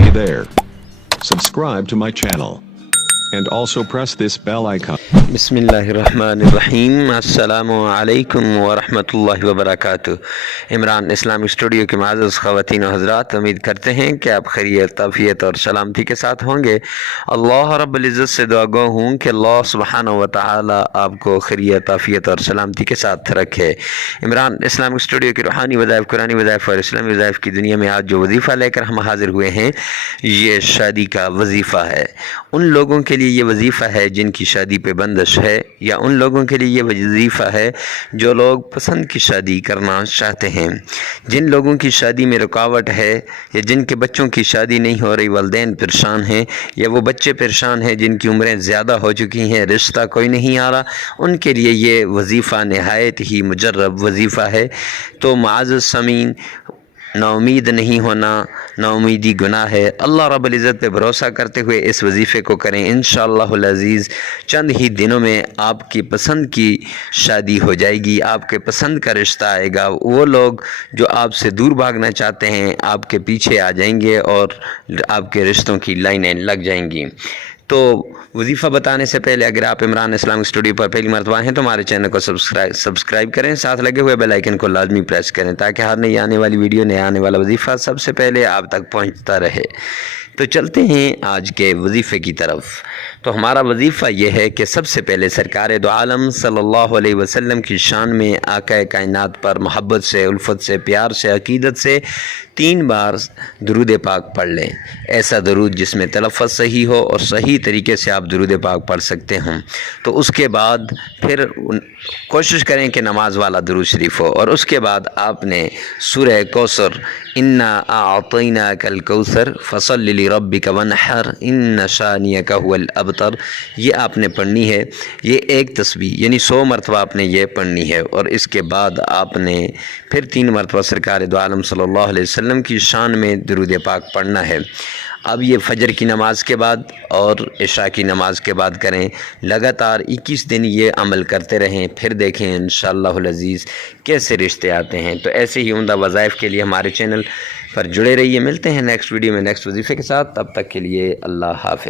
Hey there. Subscribe to my channel. And also press this bell icon. बिस्मिल्लाहिर्रहमानिर्रहीम। अस्सलामु अलैकुम वरहमतुल्लाहि वबरकातुह। इमरान इस्लामिक स्टूडियो के मुअज़्ज़ज़ ख़वातीन और हज़रात, उम्मीद करते हैं कि आप खैरियत, आफ़ियत और सलामती के साथ होंगे। अल्लाह रब्बुल इज़्ज़त से दुआ गो हूँ कि अल्लाह सुब्हानहु व तआला आपको खैरियत, आफ़ियत और सलामती के साथ रखे। इमरान इस्लामिक स्टूडियो की रूहानी वज़ाइफ़, कुरानी वज़ाइफ़ और इस्लामी वज़ाइफ़ की दुनिया में आज जो वजीफ़ा लेकर हम हाज़िर हुए हैं, ये शादी का वजीफ़ा है। उन लोगों के लिए ये वजीफ़ा है जिनकी शादी पे बंदिश है, या उन लोगों के लिए ये वजीफ़ा है जो लोग पसंद की शादी करना चाहते हैं। जिन लोगों की शादी में रुकावट है, या जिनके बच्चों की शादी नहीं हो रही, वालिदैन परेशान हैं, या वो बच्चे परेशान हैं जिनकी उम्रें ज़्यादा हो चुकी हैं, रिश्ता कोई नहीं आ रहा, उनके लिए ये वजीफ़ा नहायत ही मुजर्रब वजीफ़ा है। तो मुअज़्ज़ज़ सामीन, नाउमीद नहीं होना, नाउमीदी गुनाह है। अल्लाह रब्बुल इज़्ज़त पे भरोसा करते हुए इस वजीफ़े को करें। इंशाअल्लाहुल अज़ीज़ चंद ही दिनों में आपकी पसंद की शादी हो जाएगी, आपके पसंद का रिश्ता आएगा। वो लोग जो आपसे दूर भागना चाहते हैं आपके पीछे आ जाएंगे और आपके रिश्तों की लाइनें लग जाएंगी। तो वजीफ़ा बताने से पहले अगर आप इमरान इस्लामिक स्टूडियो पर पहली मरतबा हैं तो हमारे चैनल को सब्सक्राइब करें, साथ लगे हुए बेल आइकन को लाजमी प्रेस करें ताकि हर नई आने वाली वीडियो, नया आने वाला वजीफ़ा सबसे पहले आप तक पहुंचता रहे। तो चलते हैं आज के वजीफ़े की तरफ। तो हमारा वजीफ़ा यह है कि सबसे पहले सरकार दो आलम सल्लल्लाहु अलैहि वसल्लम की शान में आका कायनात पर मोहब्बत से, उल्फत से, प्यार से, अकीदत से 3 बार दुरूद पाक पढ़ लें। ऐसा दुरूद जिसमें तलफ़्फ़ुज़ सही हो और सही तरीके से आप दुरूद पाक पढ़ सकते हों। तो उसके बाद फिर कोशिश करें कि नमाज वाला दुरूद शरीफ हो, और उसके बाद आपने सूरह कौसर, इन्ना आअतैनाकल कौसर फसल्लि लिरब्बिका वन्हर इन्न शानियका हुवल अबतर, ये आपने पढ़नी है। ये एक तस्बीह यानी 100 मरतबा आपने ये पढ़नी है, और इसके बाद आपने फिर 3 मरतबा सरकार दो आलम सल्लल्लाहु अलैहि वसल्लम की शान में दुरूद पाक पढ़ना है। अब ये फजर की नमाज़ के बाद और इशा की नमाज़ के बाद करें। लगातार 21 दिन ये अमल करते रहें, फिर देखें इंशाअल्लाहुल अज़ीज़ कैसे रिश्ते आते हैं। तो ऐसे ही उम्दा वज़ाइफ़ के लिए हमारे चैनल पर जुड़े रहिए। मिलते हैं नेक्स्ट वीडियो में नेक्स्ट वजीफ़े के साथ। तब तक के लिए अल्लाह हाफ़िज़।